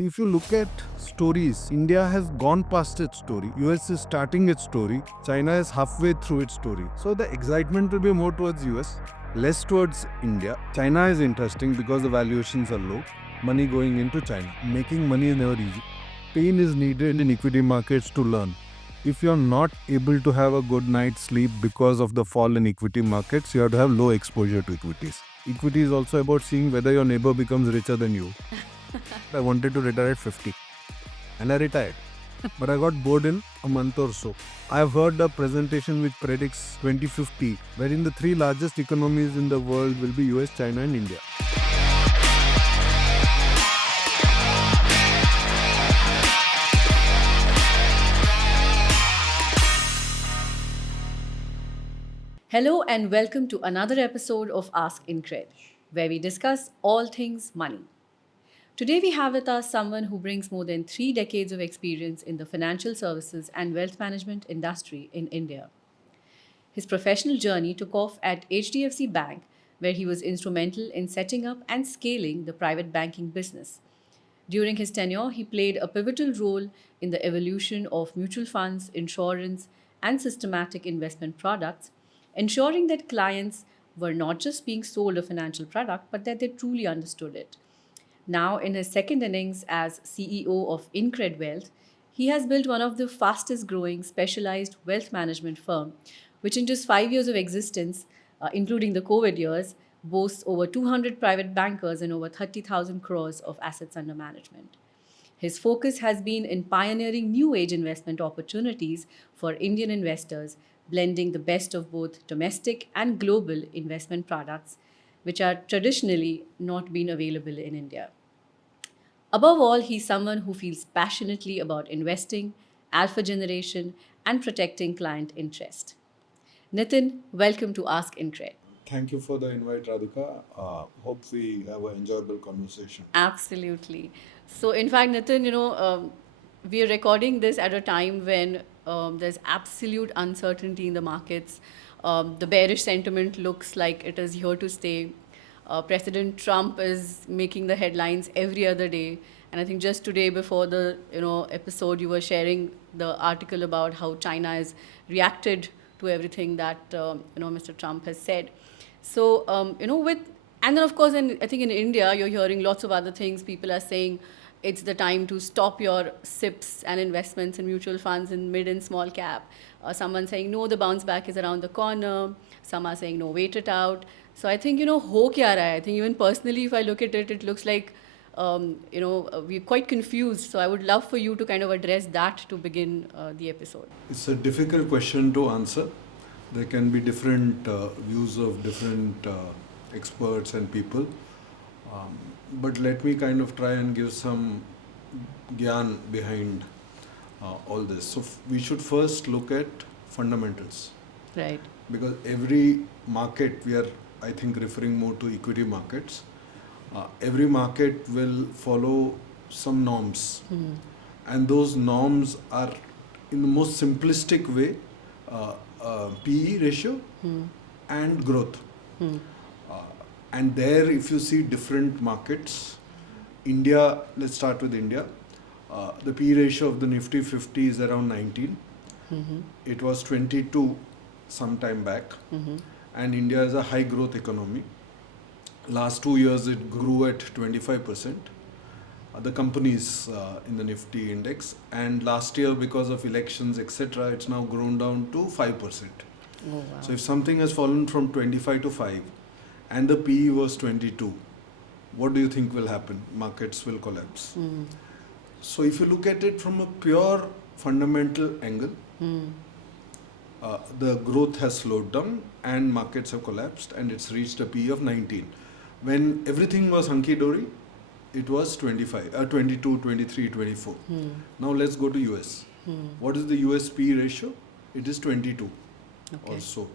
If you look at stories, India has gone past its story. US is starting its story. China is halfway through its story. So the excitement will be more towards US, less towards India. China is interesting because the valuations are low. Money going into China. Making money is never easy. Pain is needed in equity markets to learn. If you're not able to have a good night's sleep because of the fall in equity markets, you have to have low exposure to equities. Equity is also about seeing whether your neighbor becomes richer than you. I wanted to retire at 50 and I retired. But I got bored in a month or so. I have heard a presentation which predicts 2050, wherein the three largest economies in the world will be US, China, and India. Hello and welcome to another episode of Ask InCred, where we discuss all things money. Today we have with us someone who brings more than 3 decades of experience in the financial services and wealth management industry in India. His professional journey took off at HDFC Bank, where he was instrumental in setting up and scaling the private banking business. During his tenure, he played a pivotal role in the evolution of mutual funds, insurance, and systematic investment products, ensuring that clients were not just being sold a financial product, but that they truly understood it. Now, in his second innings as CEO of InCred Wealth, he has built one of the fastest growing specialized wealth management firm, which in just 5 years of existence, including the COVID years, boasts over 200 private bankers and over 30,000 crores of assets under management. His focus has been in pioneering new age investment opportunities for Indian investors, blending the best of both domestic and global investment products, which are traditionally not been available in India. Above all, he's someone who feels passionately about investing, alpha generation, and protecting client interest. Nitin, welcome to Ask InCred. Thank you for the invite, Radhika. Hope we have an enjoyable conversation. Absolutely. So, in fact, Nitin, we are recording this at a time when there's absolute uncertainty in the markets. The bearish sentiment looks like it is here to stay. President Trump is making the headlines every other day, and I think just today before the episode, you were sharing the article about how China has reacted to everything that Mr. Trump has said. So with and then of course, I think in India, you're hearing lots of other things. People are saying it's the time to stop your SIPs and investments in mutual funds in mid and small cap. Someone saying no, the bounce back is around the corner. Some are saying no, wait it out. So I think ho kya raha hai? I think even personally, if I look at it, it looks like we're quite confused. So I would love for you to kind of address that to begin the episode. It's a difficult question to answer. There can be different views of different experts and people. But let me kind of try and give some gyan behind all this. So we should first look at fundamentals. Right. Because every market, we are, I think, referring more to equity markets. Every market will follow some norms. And those norms are, in the most simplistic way, PE ratio and growth. And there, if you see different markets, India, let's start with India. The PE ratio of the Nifty 50 is around 19. It was 22 some time back. And India is a high growth economy. Last 2 years, it grew at 25%. The companies in the Nifty index. And last year, because of elections, etc., it's now grown down to 5%. Oh, wow. So if something has fallen from 25 to 5 and the PE was 22, what do you think will happen? Markets will collapse. So if you look at it from a pure fundamental angle, the growth has slowed down and markets have collapsed and it's reached a PE of 19. When everything was hunky-dory, it was 25, 22, 23, 24. Now let's go to US. What is the US PE ratio? It is 22 also.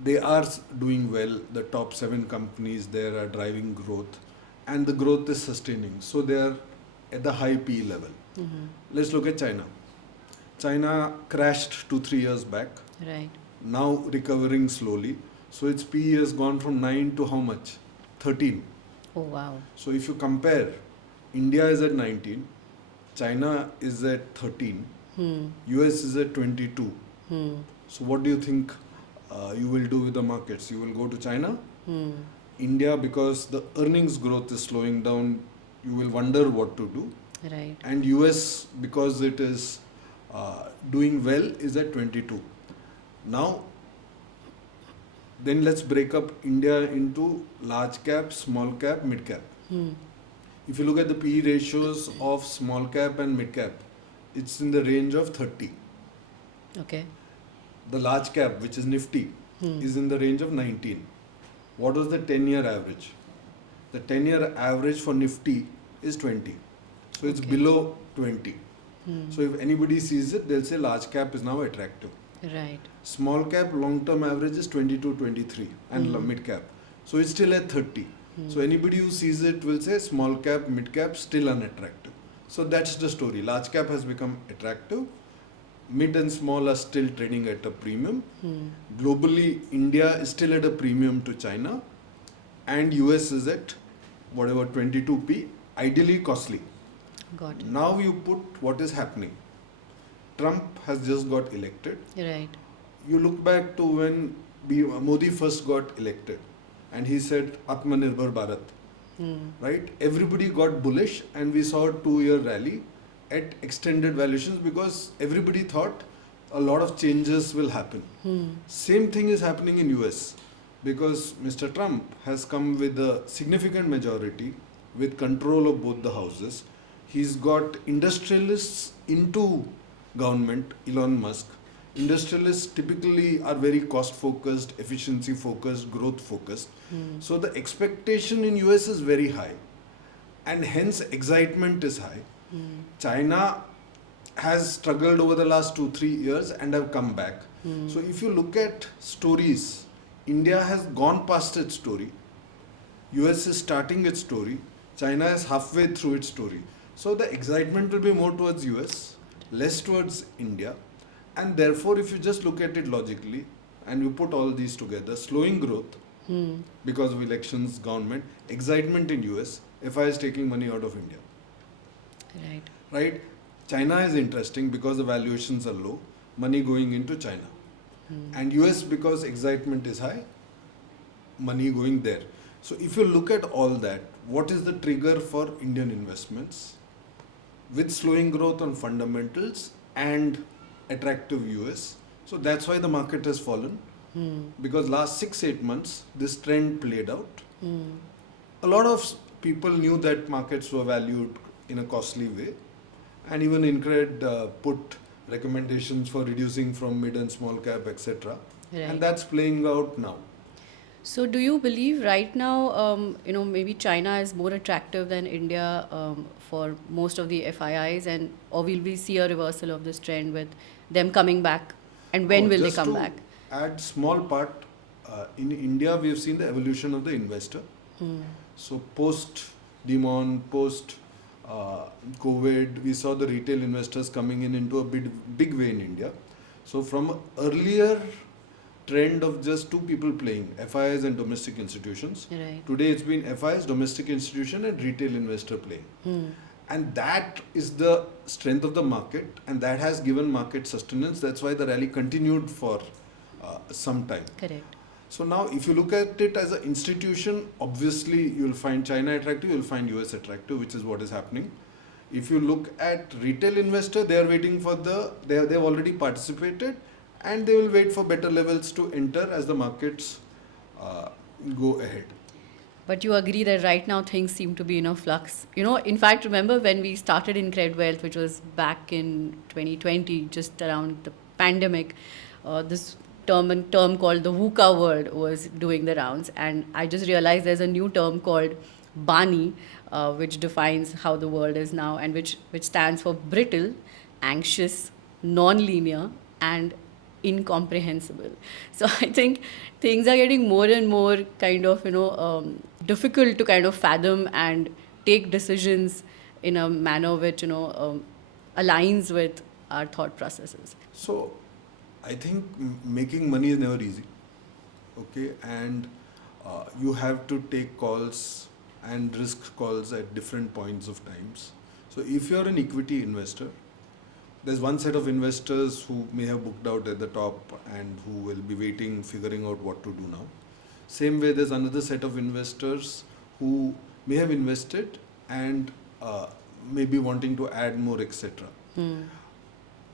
They are doing well. The top 7 companies there are driving growth and the growth is sustaining. So they are at the high PE level. Let's look at China. China crashed 2-3 years back. Right. Now recovering slowly. So its PE has gone from 9 to how much? 13. Oh, wow. So if you compare India is at 19, China is at 13, US is at 22. So what do you think you will do with the markets? You will go to China? India, because the earnings growth is slowing down, you will wonder what to do. Right. And US, because it is doing well, is at 22. Now, then let's break up India into large cap, small cap, mid cap. If you look at the PE ratios of small cap and mid cap, it's in the range of 30. Okay. The large cap, which is Nifty, is in the range of 19. What was the 10-year average? The 10-year average for Nifty is 20. So it's below 20. So if anybody sees it, they'll say large cap is now attractive. Right. Small cap long-term average is 22, 23 and mid cap. So it's still at 30. So anybody who sees it will say small cap, mid cap still unattractive. So that's the story. Large cap has become attractive. Mid and small are still trading at a premium. Globally, India is still at a premium to China, and US is at whatever 22p, ideally costly. Got it. Now you put what is happening. Trump has just got elected. Right. You look back to when Modi first got elected, and he said Atmanirbhar Bharat, right? Everybody got bullish, and we saw a 2-year rally at extended valuations because everybody thought a lot of changes will happen. Same thing is happening in US because Mr. Trump has come with a significant majority with control of both the houses. He's got industrialists into government, Elon Musk. Industrialists typically are very cost focused, efficiency focused, growth focused. So the expectation in US is very high, and hence excitement is high. China has struggled over the last 2-3 years and have come back. So if you look at stories, India has gone past its story. US is starting its story. China is halfway through its story. So the excitement will be more towards US, less towards India. And therefore, if you just look at it logically and you put all these together, slowing growth because of elections, government, excitement in US, FI is taking money out of India. Right. Right? China is interesting because the valuations are low, money going into China. And US because excitement is high, money going there. So if you look at all that, what is the trigger for Indian investments? With slowing growth on fundamentals and attractive US. So that's why the market has fallen. Because last 6-8 months, this trend played out. A lot of people knew that markets were valued in a costly way. And even InCred put recommendations for reducing from mid and small cap, etc. Right. And that's playing out now. So do you believe right now, maybe China is more attractive than India for most of the FIIs, or will we see a reversal of this trend with them coming back? And when will they Just come to back? add small part, in India we have seen the evolution of the investor. So post demon, post COVID, we saw the retail investors coming in into a big way in India. So from earlier trend of just two people playing, FIs and domestic institutions. Right. Today it's been FIs, domestic institution and retail investor playing. And that is the strength of the market, and that has given market sustenance. That's why the rally continued for some time. Correct. So now if you look at it as an institution, obviously you'll find China attractive, you'll find US attractive, which is what is happening. If you look at retail investor, they are waiting for they've already participated, and they will wait for better levels to enter as the markets go ahead. But you agree that right now things seem to be in a flux. In fact, remember when we started InCred Wealth, which was back in 2020, just around the pandemic, this term called the VUCA word was doing the rounds. And I just realized there's a new term called BANI, which defines how the world is now, and which stands for brittle, anxious, non-linear, and incomprehensible. So I think things are getting more and more kind of difficult to kind of fathom and take decisions in a manner which aligns with our thought processes. So I think making money is never easy. Okay, and you have to take calls and risk calls at different points of times. So if you're an equity investor, there's one set of investors who may have booked out at the top and who will be waiting, figuring out what to do now. Same way, there's another set of investors who may have invested and may be wanting to add more, etc.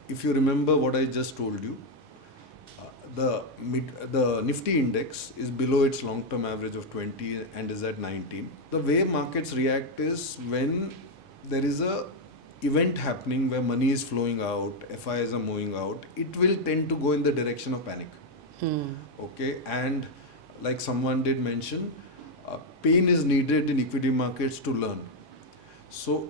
If you remember what I just told you, the Nifty index is below its long-term average of 20 and is at 19. The way markets react is when there is a event happening where money is flowing out, FIs are moving out, it will tend to go in the direction of panic. Okay, and like someone did mention, pain is needed in equity markets to learn. So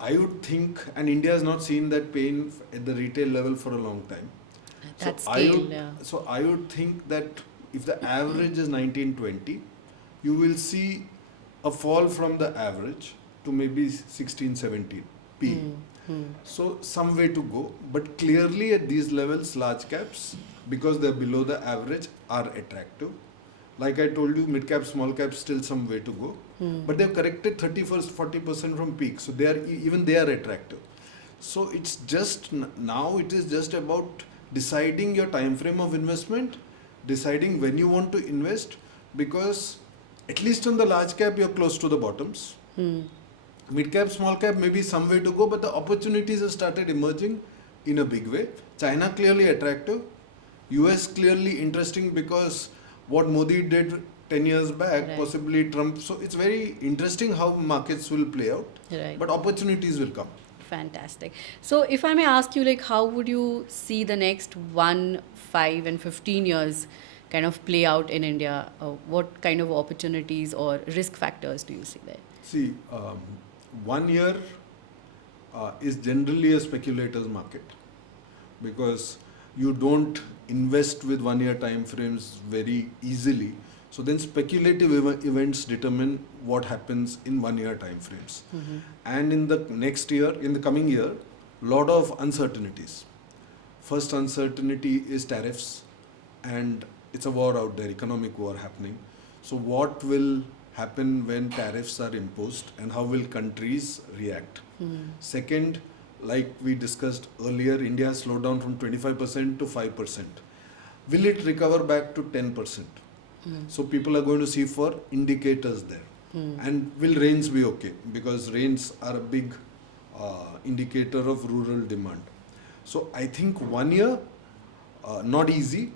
I would think, and India has not seen that pain at the retail level for a long time. That So scale, yeah. So I would think that if the average is 1920, you will see a fall from the average to maybe 16, 17 P. So some way to go, but clearly at these levels, large caps, because they're below the average, are attractive. Like I told you, mid cap, small cap, still some way to go, but they've corrected 40% from peak, so they are even they are attractive. So it's just now it is just about deciding your time frame of investment, deciding when you want to invest, because at least on the large cap you're close to the bottoms. Mid cap, small cap, maybe some way to go, but the opportunities have started emerging in a big way. China clearly attractive, US clearly interesting because what Modi did 10 years back, Right. possibly Trump. So it's very interesting how markets will play out, Right. but opportunities will come. Fantastic. So, if I may ask you, like, how would you see the next 1, 5, and 15 years kind of play out in India? What kind of opportunities or risk factors do you see there? See, 1 year is generally a speculator's market because you don't invest with 1 year time frames very easily. So then speculative events determine what happens in 1 year time frames. And in the next year, in the coming year, lot of uncertainties. First uncertainty is tariffs, and it's a war out there, economic war happening. So what will happen when tariffs are imposed and how will countries react? Second, like we discussed earlier, India slowed down from 25% to 5%. Will it recover back to 10%? So people are going to see for indicators there. And will rains be okay? Because rains are a big indicator of rural demand. So I think 1 year, not easy.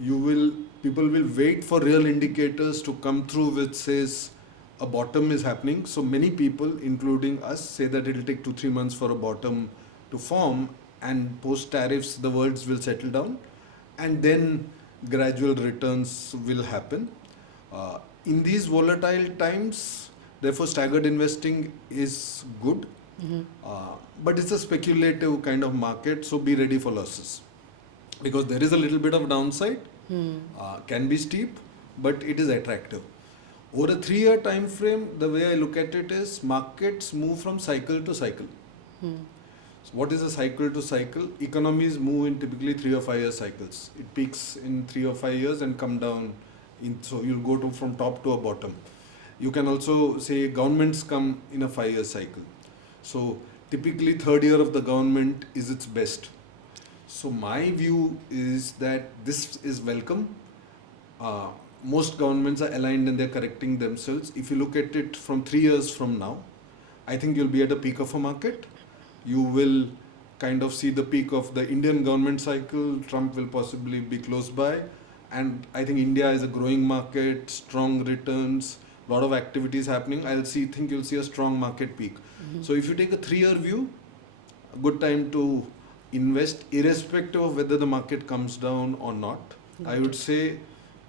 People will wait for real indicators to come through which says a bottom is happening. So many people, including us, say that it will take 2-3 months for a bottom to form, and post tariffs the worlds will settle down, and then gradual returns will happen. In these volatile times, therefore staggered investing is good, but it's a speculative kind of market, so be ready for losses. Because there is a little bit of downside, can be steep, but it is attractive. Over a 3-year time frame, the way I look at it is markets move from cycle to cycle. So what is a cycle to cycle? Economies move in typically 3 or 5 year cycles. It peaks in 3 or 5 years and come down. So you'll go from top to a bottom. You can also say governments come in a 5-year cycle. So typically third year of the government is its best. So my view is that this is welcome. Most governments are aligned and they're correcting themselves. If you look at it from 3 years from now, I think you'll be at a peak of a market. You will kind of see the peak of the Indian government cycle. Trump will possibly be close by. And I think India is a growing market, strong returns, a lot of activities happening. Think you'll see a strong market peak. So if you take a 3-year view, a good time to invest irrespective of whether the market comes down or not. I would say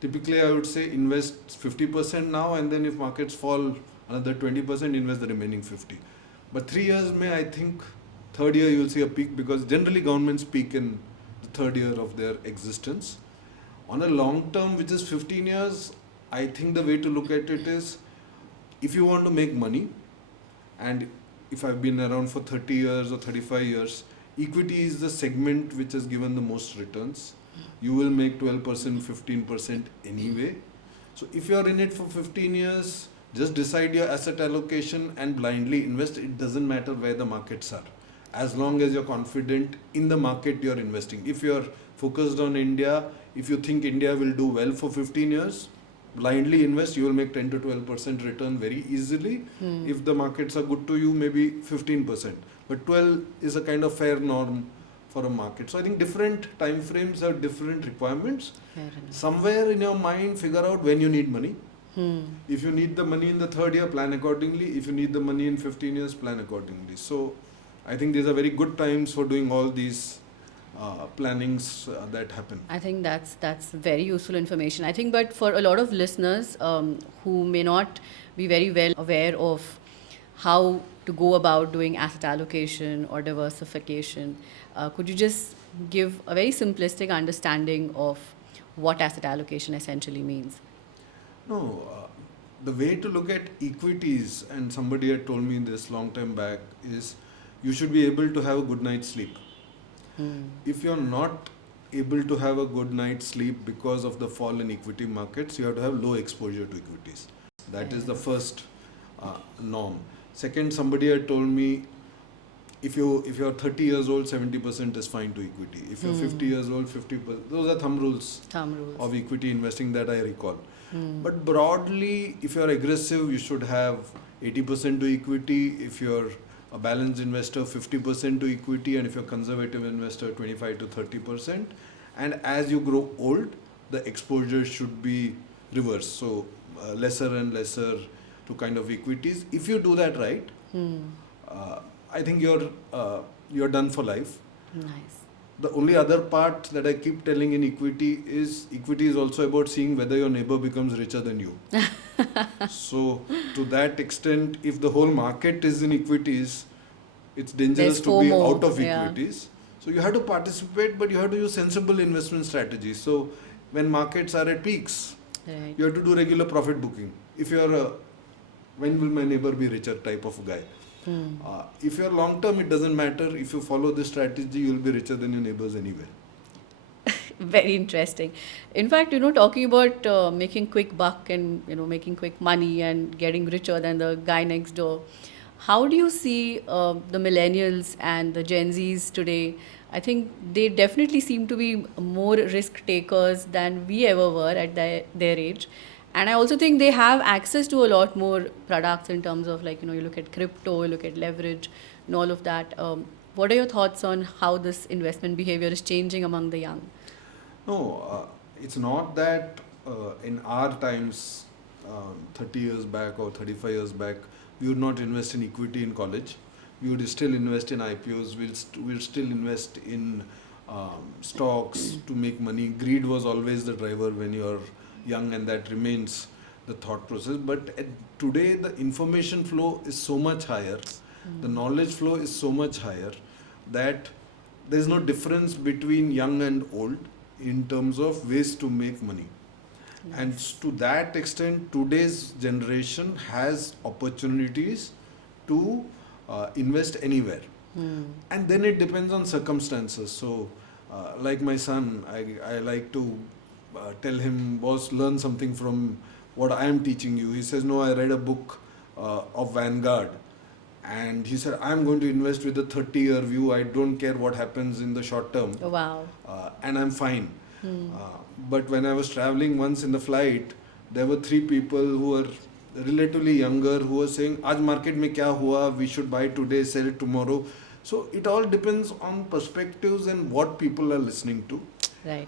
invest 50% now, and then if markets fall another 20%, invest the remaining 50%. But 3 years I think third year you'll see a peak, because generally governments peak in the third year of their existence. On a long term, which is 15 years, I think the way to look at it is, if you want to make money, and if I've been around for 30 years or 35 years, equity is the segment which has given the most returns. You will make 12%, 15% anyway. So if you're in it for 15 years, Just decide your asset allocation and blindly invest. It doesn't matter where the markets are, as long as you're confident in the market you're investing. If you're focused on India, if you think India will do well for 15 years, blindly invest. You will make 10 to 12% return very easily. If the markets are good to you, maybe 15%, but 12 is a kind of fair norm for a market. So I think different time frames have different requirements. Somewhere in your mind, figure out when you need money. If you need the money in the third year, plan accordingly. If you need the money in 15 years, plan accordingly. So I think these are very good times for doing all these plannings that happen. I think that's very useful information. I think, but for a lot of listeners who may not be very well aware of how to go about doing asset allocation or diversification, could you just give a very simplistic understanding of what asset allocation essentially means? No, the way to look at equities, and somebody had told me this long time back, is you should be able to have a good night's sleep. If you're not able to have a good night's sleep because of the fall in equity markets, you have to have low exposure to equities. That is the first norm. Second, somebody had told me, if you're 30 years old, 70% is fine to equity. If you're 50 years old, 50%. Those are thumb rules of equity investing that I recall. But broadly, if you're aggressive, you should have 80% to equity. If you're a balanced investor, 50% to equity, and if you're a conservative investor, 25 to 30%. And as you grow old, the exposure should be reversed. So lesser and lesser to kind of equities. If you do that right, I think you're done for life. Nice. The only other part that I keep telling in equity is also about seeing whether your neighbor becomes richer than you. So to that extent, if the whole market is in equities, it's dangerous to be out of equities. So you have to participate, but you have to use sensible investment strategies. So when markets are at peaks, you have to do regular profit booking. If you're a when will my neighbor be richer type of guy. If you're long term, it doesn't matter. If you follow this strategy, you'll be richer than your neighbors anyway. Very interesting. In fact, talking about making quick buck and making quick money and getting richer than the guy next door, how do you see the millennials and the Gen Zs today? I think they definitely seem to be more risk takers than we ever were at their age. And I also think they have access to a lot more products in terms of you look at crypto, you look at leverage and all of that. What are your thoughts on how this investment behavior is changing among the young? No, it's not that in our times, 30 years back or 35 years back, we would not invest in equity in college. We would still invest in IPOs. We'll still invest in stocks to make money. Greed was always the driver when you're young, and that remains the thought process. But today, the information flow is so much higher, the knowledge flow is so much higher, that there's no difference between young and old in terms of ways to make money. Yes. And to that extent, today's generation has opportunities to invest anywhere. And then it depends on circumstances. So like my son, I like to tell him, boss, learn something from what I am teaching you. He says, no, I read a book of Vanguard, and he said, I'm going to invest with a 30-year view. I don't care what happens in the short term. Oh, wow. And I'm fine. But when I was traveling once in the flight, there were 3 people who were relatively younger who were saying, Aaj market mein kya hua? We should buy today, sell it tomorrow. So it all depends on perspectives and what people are listening to. Right.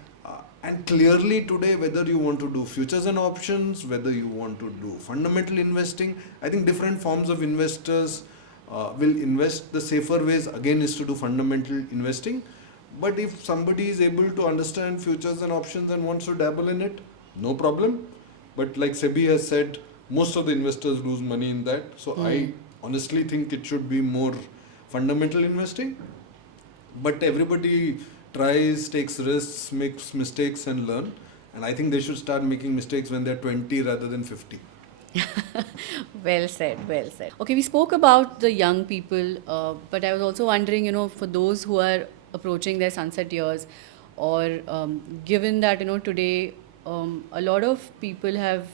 And clearly today, whether you want to do futures and options, whether you want to do fundamental investing, I think different forms of investors will invest. The safer ways again is to do fundamental investing. But if somebody is able to understand futures and options and wants to dabble in it, no problem. But like SEBI has said, most of the investors lose money in that. So I honestly think it should be more fundamental investing. But everybody tries, takes risks, makes mistakes and learn. And I think they should start making mistakes when they're 20 rather than 50. Well said, well said. Okay, we spoke about the young people, but I was also wondering, for those who are approaching their sunset years, or given that, today a lot of people have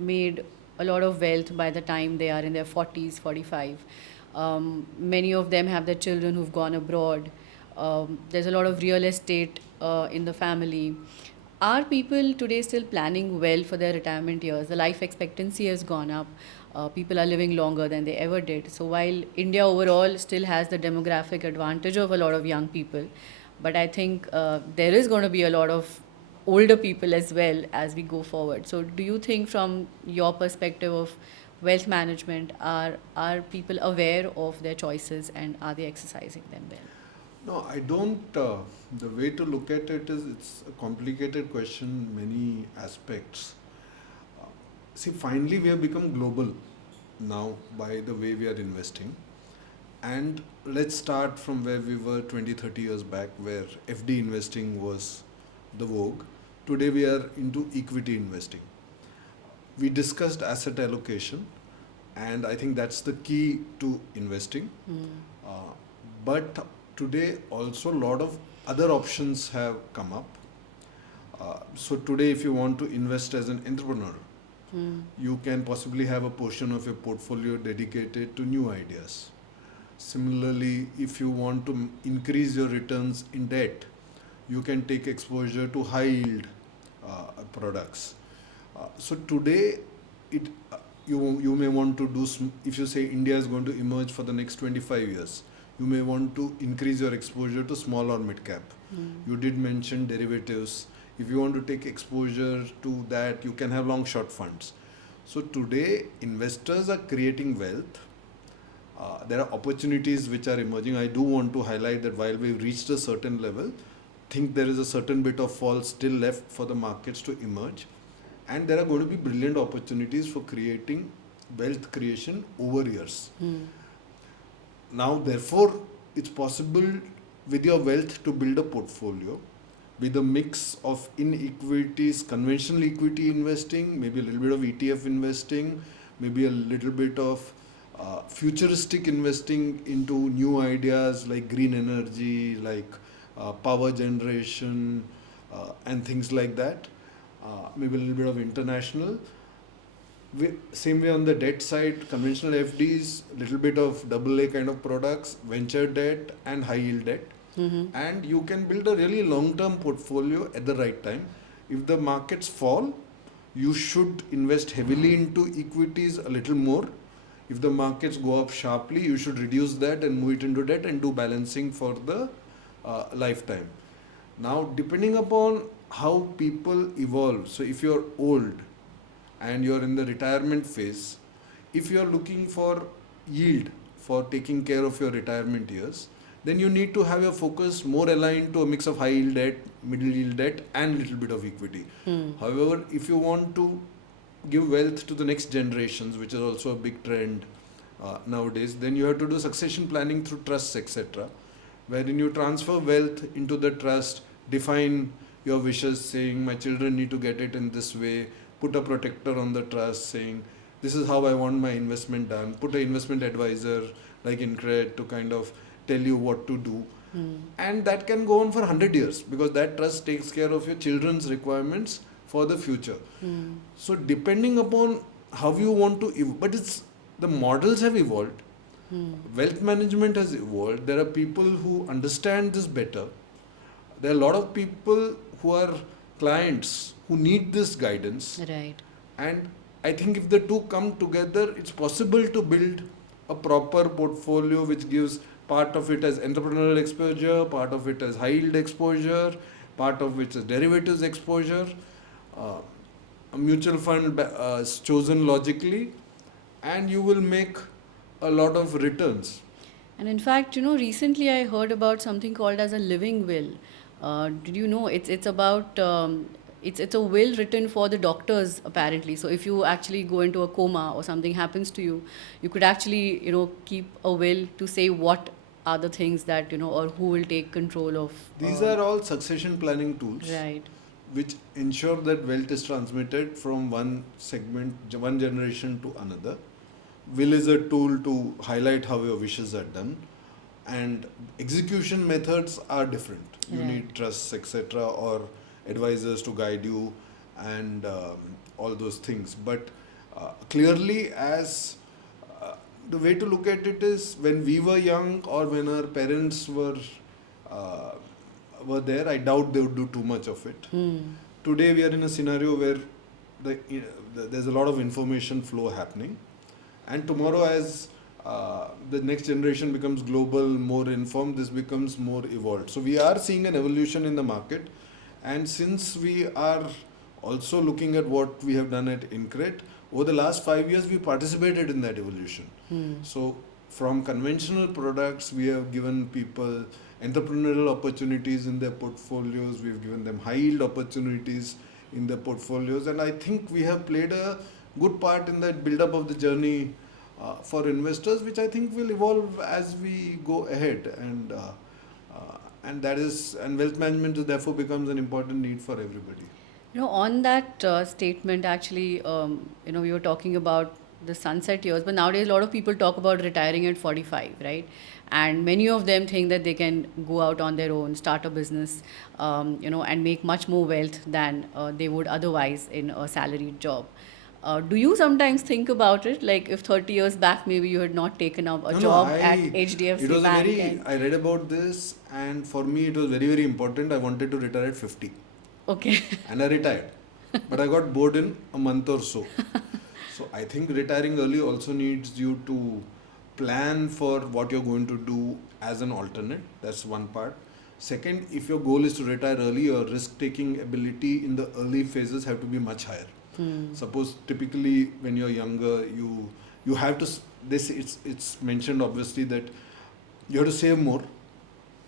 made a lot of wealth by the time they are in their 40s, 45. Many of them have their children who've gone abroad. There's a lot of real estate in the family. Are people today still planning well for their retirement years? The life expectancy has gone up. People are living longer than they ever did. So while India overall still has the demographic advantage of a lot of young people, but I think there is going to be a lot of older people as well as we go forward. So do you think from your perspective of wealth management, are people aware of their choices and are they exercising them well? No, I don't. The way to look at it is it's a complicated question, many aspects. See, finally, we have become global now by the way we are investing. And let's start from where we were 20, 30 years back, where FD investing was the vogue. Today, we are into equity investing. We discussed asset allocation, and I think that's the key to investing. Uh, but today, also, a lot of other options have come up. So, today, if you want to invest as an entrepreneur, you can possibly have a portion of your portfolio dedicated to new ideas. Similarly, if you want to increase your returns in debt, you can take exposure to high yield products. So today, it you may want to do if you say India is going to emerge for the next 25 years, you may want to increase your exposure to small or mid cap. You did mention derivatives. If you want to take exposure to that, you can have long short funds. So today, investors are creating wealth. There are opportunities which are emerging. I do want to highlight that while we've reached a certain level, think there is a certain bit of fall still left for the markets to emerge. And there are going to be brilliant opportunities for creating wealth creation over years. Now, therefore, it's possible with your wealth to build a portfolio with a mix of in equities, conventional equity investing, maybe a little bit of ETF investing, maybe a little bit of futuristic investing into new ideas like green energy, like power generation, and things like that. Maybe a little bit of international. Same way on the debt side, conventional FDs, little bit of double A kind of products, venture debt and high yield debt. And you can build a really long-term portfolio at the right time. If the markets fall, you should invest heavily into equities a little more. If the markets go up sharply, you should reduce that and move it into debt and do balancing for the lifetime. Now, depending upon how people evolve, so if you're old and you're in the retirement phase, if you're looking for yield for taking care of your retirement years, then you need to have your focus more aligned to a mix of high yield debt, middle yield debt, and little bit of equity. However, if you want to give wealth to the next generations, which is also a big trend nowadays, then you have to do succession planning through trusts, etc., wherein you transfer wealth into the trust, define your wishes, saying my children need to get it in this way, put a protector on the trust, saying this is how I want my investment done, put an investment advisor like InCred to kind of tell you what to do. And that can go on for 100 years because that trust takes care of your children's requirements for the future. So depending upon how you want to, but it's the models have evolved. Wealth management has evolved. There are people who understand this better. There are a lot of people who are clients who need this guidance. Right. And I think if the two come together, it's possible to build a proper portfolio which gives part of it as entrepreneurial exposure, part of it as high yield exposure, part of which is derivatives exposure. A mutual fund is chosen logically, and you will make a lot of returns. And in fact, recently I heard about something called as a living will. Did you know it's about it's a will written for the doctors apparently. So if you actually go into a coma or something happens to you, you could actually keep a will to say what are the things that or who will take control of. These are all succession planning tools, Right. which ensure that wealth is transmitted from one segment, one generation to another. Will is a tool to highlight how your wishes are done, and execution methods are different. You Right. need trusts, etc., or advisors to guide you, and all those things. But Clearly, as the way to look at it is when we were young or when our parents uh, were there, I doubt they would do too much of it. Today we are in a scenario where there's a lot of information flow happening, and tomorrow as the next generation becomes global, more informed, this becomes more evolved. So we are seeing an evolution in the market, and since we are also looking at what we have done at InCred, over the last 5 years we participated in that evolution. So from conventional products, we have given people entrepreneurial opportunities in their portfolios, we've given them high yield opportunities in their portfolios, and I think we have played a good part in that build up of the journey for investors, which I think will evolve as we go ahead, and that is, and wealth management therefore becomes an important need for everybody. On that statement, actually, we were talking about the sunset years, but nowadays a lot of people talk about retiring at 45, right? And many of them think that they can go out on their own, start a business, and make much more wealth than they would otherwise in a salaried job. Do you sometimes think about it? Like if 30 years back, maybe you had not taken up a job at HDFC it was Bank. I read about this, and for me it was very, very important. I wanted to retire at 50. Okay. And I retired. But I got bored in a month or so. So I think retiring early also needs you to plan for what you're going to do as an alternate. That's one part. Second, if your goal is to retire early, your risk-taking ability in the early phases have to be much higher. Suppose typically when you're younger, you have to, it's mentioned obviously that you have to save more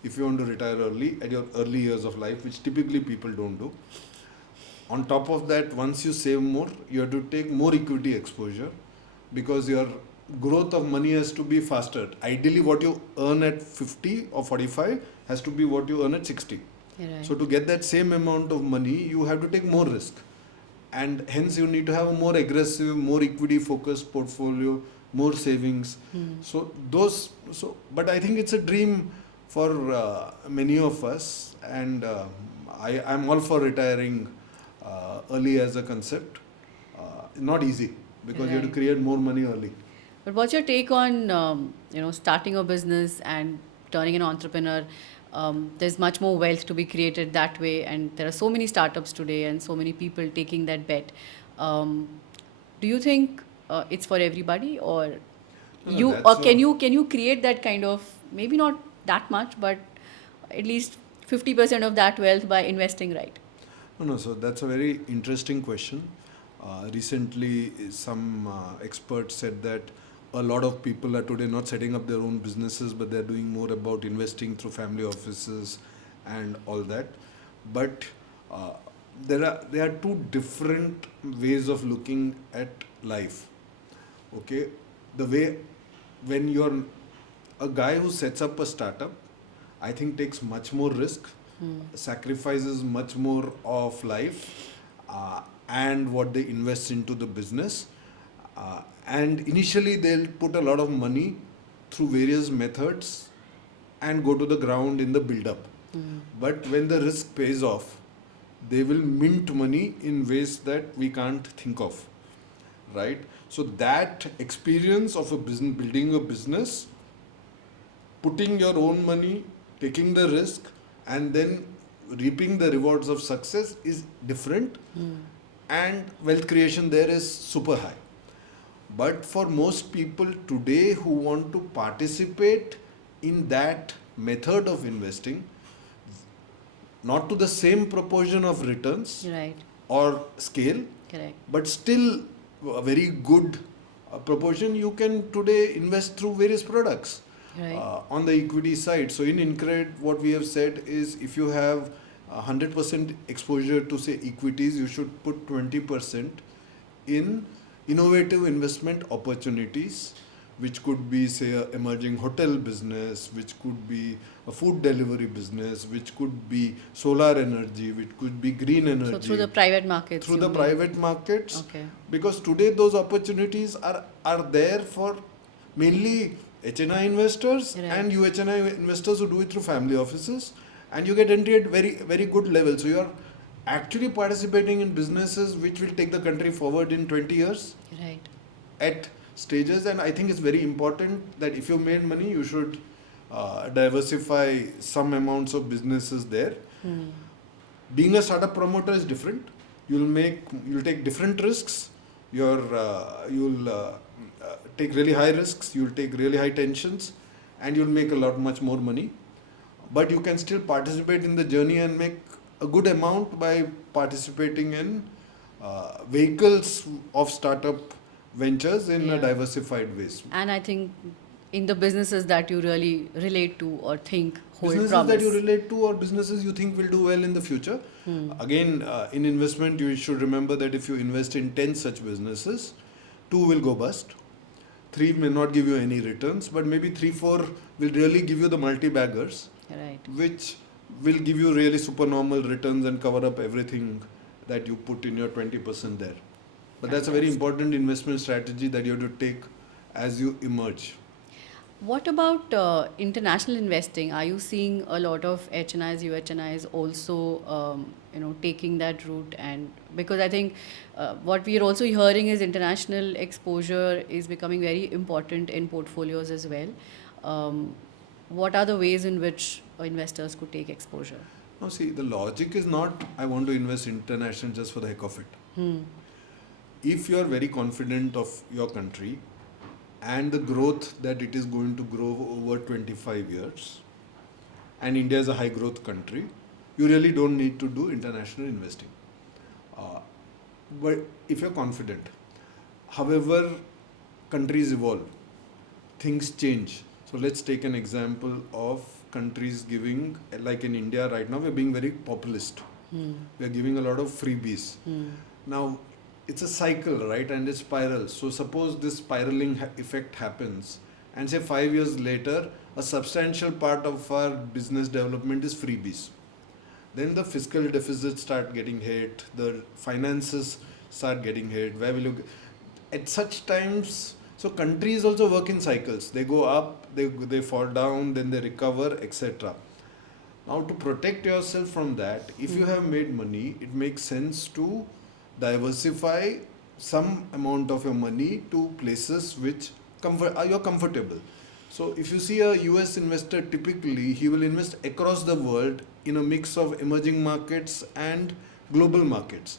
if you want to retire early at your early years of life, which typically people don't do. On top of that, once you save more, you have to take more equity exposure because your growth of money has to be faster. Ideally, what you earn at 50 or 45 has to be what you earn at 60. Right. So to get that same amount of money, you have to take more risk. And hence you need to have a more aggressive, more equity focused portfolio, more savings. But I think it's a dream for many of us, and I'm all for retiring early as a concept. Not easy because you have to create more money early. But what's your take on starting a business and turning an entrepreneur? There's much more wealth to be created that way, and there are so many startups today and so many people taking that bet. Do you think it's for everybody, or can you create that kind of, maybe not that much, but at least 50% of that wealth by investing right? No. So that's a very interesting question. Recently, some experts said that a lot of people are today not setting up their own businesses, but they're doing more about investing through family offices and all that. But there are two different ways of looking at life. Okay, the way when you're a guy who sets up a startup, I think takes much more risk, sacrifices much more of life, and what they invest into the business. And initially they'll put a lot of money through various methods and go to the ground in the build-up. But when the risk pays off, they will mint money in ways that we can't think of, right? So that experience of a business, building a business, putting your own money, taking the risk, and then reaping the rewards of success is different, and wealth creation there is super high. But for most people today who want to participate in that method of investing, not to the same proportion of returns, Right. or scale, Correct. but still a very good proportion, you can today invest through various products. Right. On the equity side. So in InCred, what we have said is if you have 100% exposure to say equities, you should put 20% in innovative investment opportunities, which could be say a emerging hotel business, which could be a food delivery business, which could be solar energy, which could be green energy. So through the private markets. Through the private markets. Okay. Because today those opportunities are there for mainly HNI investors, Right. and UHNI investors who do it through family offices, and you get entry at very, very good level. So you are actually participating in businesses which will take the country forward in 20 years Right. at stages. And I think it's very important that if you made money, you should diversify some amounts of businesses there. Being a startup promoter is different. You'll take different risks. You'll take really high risks. You'll take really high tensions, and you'll make a lot much more money. But you can still participate in the journey and make a good amount by participating in vehicles of startup ventures in a Yeah. diversified ways. And I think in the businesses that you really relate to or think hold Businesses promise. that you relate to or businesses you think will do well in the future. Again, in investment, you should remember that if you invest in 10 such businesses, 2 will go bust. 3 may not give you any returns, but maybe 3, 4 will really give you the multi-baggers, Right. which will give you really supernormal returns and cover up everything that you put in your 20% there. But that's a very Fantastic. important investment strategy that you have to take as you emerge. What about international investing? Are you seeing a lot of HNIs, UHNIs also, taking that route? And because I think what we are also hearing is international exposure is becoming very important in portfolios as well. What are the ways in which investors could take exposure? Now, see, the logic is not I want to invest international just for the heck of it. If you are very confident of your country and the growth that it is going to grow over 25 years, and India is a high growth country, you really don't need to do international investing. But if you're confident, however, countries evolve, things change. So let's take an example of countries giving, like in India right now, we're being very populist. We're giving a lot of freebies. Now, it's a cycle, right? And it's spiral. So suppose this spiraling effect happens, and say 5 years later, a substantial part of our business development is freebies. Then the fiscal deficits start getting hit, the finances start getting hit. Where will you? At such times, so countries also work in cycles. They go up, they fall down, then they recover, etc. Now, to protect yourself from that, if you have made money, it makes sense to diversify some amount of your money to places which you're comfortable. So, if you see a US investor, typically he will invest across the world in a mix of emerging markets and global markets.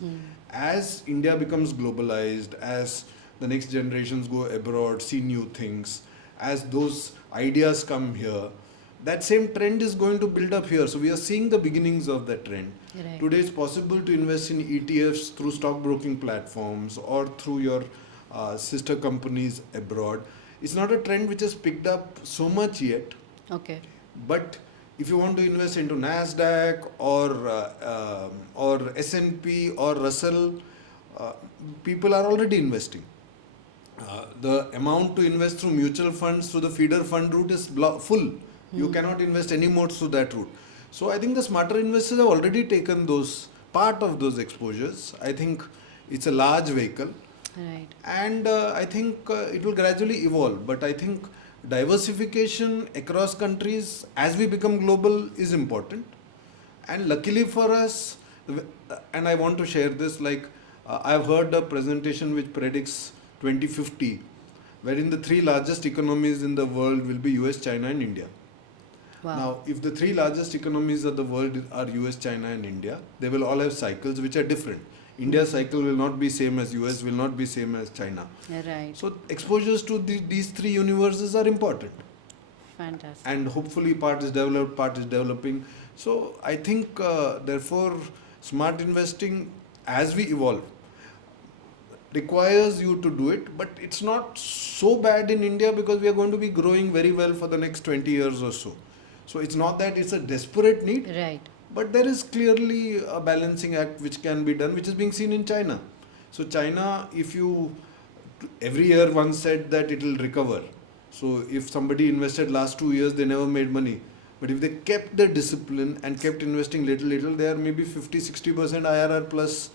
As India becomes globalized, as the next generations go abroad, see new things, as those ideas come here, that same trend is going to build up here. So we are seeing the beginnings of that trend. Right. Today it's possible to invest in ETFs through stockbroking platforms or through your sister companies abroad. It's not a trend which has picked up so much yet, Okay. but if you want to invest into Nasdaq or S&P or Russell, people are already investing. The amount to invest through mutual funds through the feeder fund route is full. You cannot invest any more through that route. So I think the smarter investors have already taken those part of those exposures. I think it's a large vehicle, Right. and I think it will gradually evolve. But I think diversification across countries as we become global is important. And luckily for us, and I want to share this, like I've heard a presentation which predicts 2050, wherein the 3 largest economies in the world will be US, China, and India. Wow. Now, if the 3 largest economies of the world are US, China, and India, they will all have cycles which are different. India's cycle will not be same as US, will not be same as China. Right. So exposures to these 3 universes are important. Fantastic. And hopefully part is developed, part is developing. So I think therefore smart investing as we evolve requires you to do it, but it's not so bad in India because we are going to be growing very well for the next 20 years or so. So it's not that it's a desperate need, Right. but there is clearly a balancing act which can be done, which is being seen in China. So China, every year one said that it will recover. So if somebody invested last 2 years, they never made money. But if they kept their discipline and kept investing little, they are maybe 50-60% IRR plus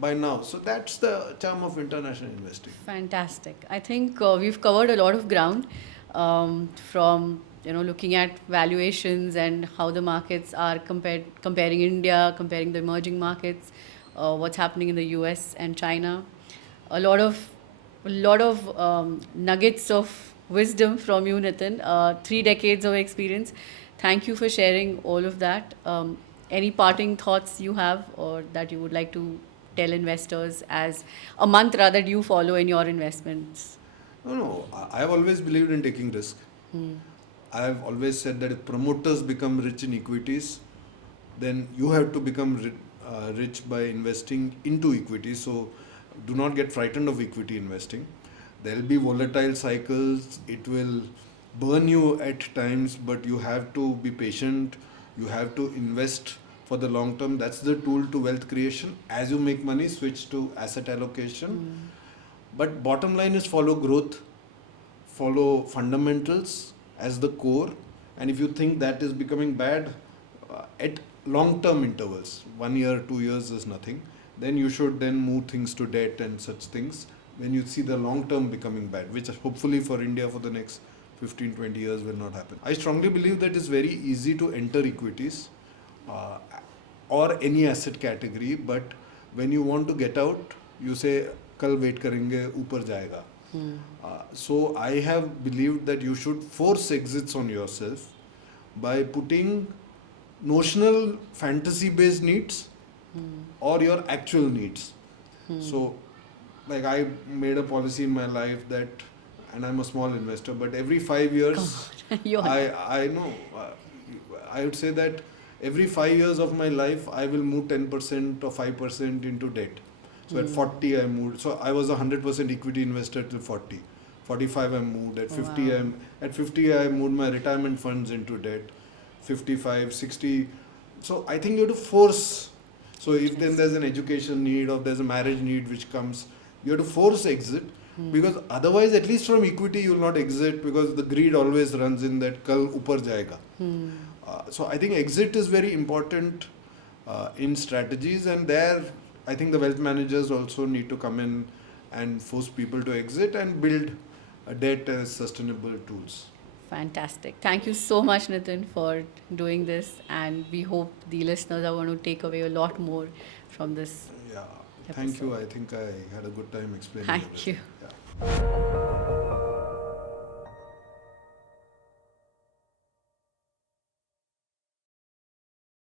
by now. So that's the charm of international investing. Fantastic. I think we've covered a lot of ground, from looking at valuations and how the markets are comparing India, comparing the emerging markets, what's happening in the US and China. A lot of nuggets of wisdom from you, Nitin. 3 decades of experience. Thank you for sharing all of that. Any parting thoughts you have, or that you would like to tell investors as a mantra that you follow in your investments? No. I've always believed in taking risk. I've always said that if promoters become rich in equities, then you have to become rich by investing into equities. So do not get frightened of equity investing. There will be volatile cycles. It will burn you at times, but you have to be patient. You have to invest for the long term. That's the tool to wealth creation. As you make money, switch to asset allocation. But bottom line is follow growth, follow fundamentals as the core. And if you think that is becoming bad, at long term intervals, 1 year, 2 years is nothing, then you should then move things to debt and such things when you see the long term becoming bad, which hopefully for India for the next 15-20 years will not happen. I strongly believe that it's very easy to enter equities uh, or any asset category, but when you want to get out, you say kal wait karenge, upar jayega. So I have believed that you should force exits on yourself by putting notional fantasy based needs or your actual needs. So like I made a policy in my life that, and I'm a small investor, but every 5 years You're I know I would say that every 5 years of my life I will move 10% or 5% into debt. So at 40 I moved. So I was a 100% equity investor till 40. 45 I moved. At 50 Wow. at 50 I moved my retirement funds into debt. 55, 60. So I think you have to force. So if then there's an education need or there's a marriage need which comes, you have to force exit, because otherwise at least from equity you will not exit, because the greed always runs in that kal upar jayega. So I think exit is very important in strategies, and there I think the wealth managers also need to come in and force people to exit and build a debt as sustainable tools. fantastic. Thank you so much, Nitin, for doing this. And we hope the listeners are going to take away a lot more from this Yeah, thank you. episode. I think I had a good time explaining Thank everything. you. Yeah.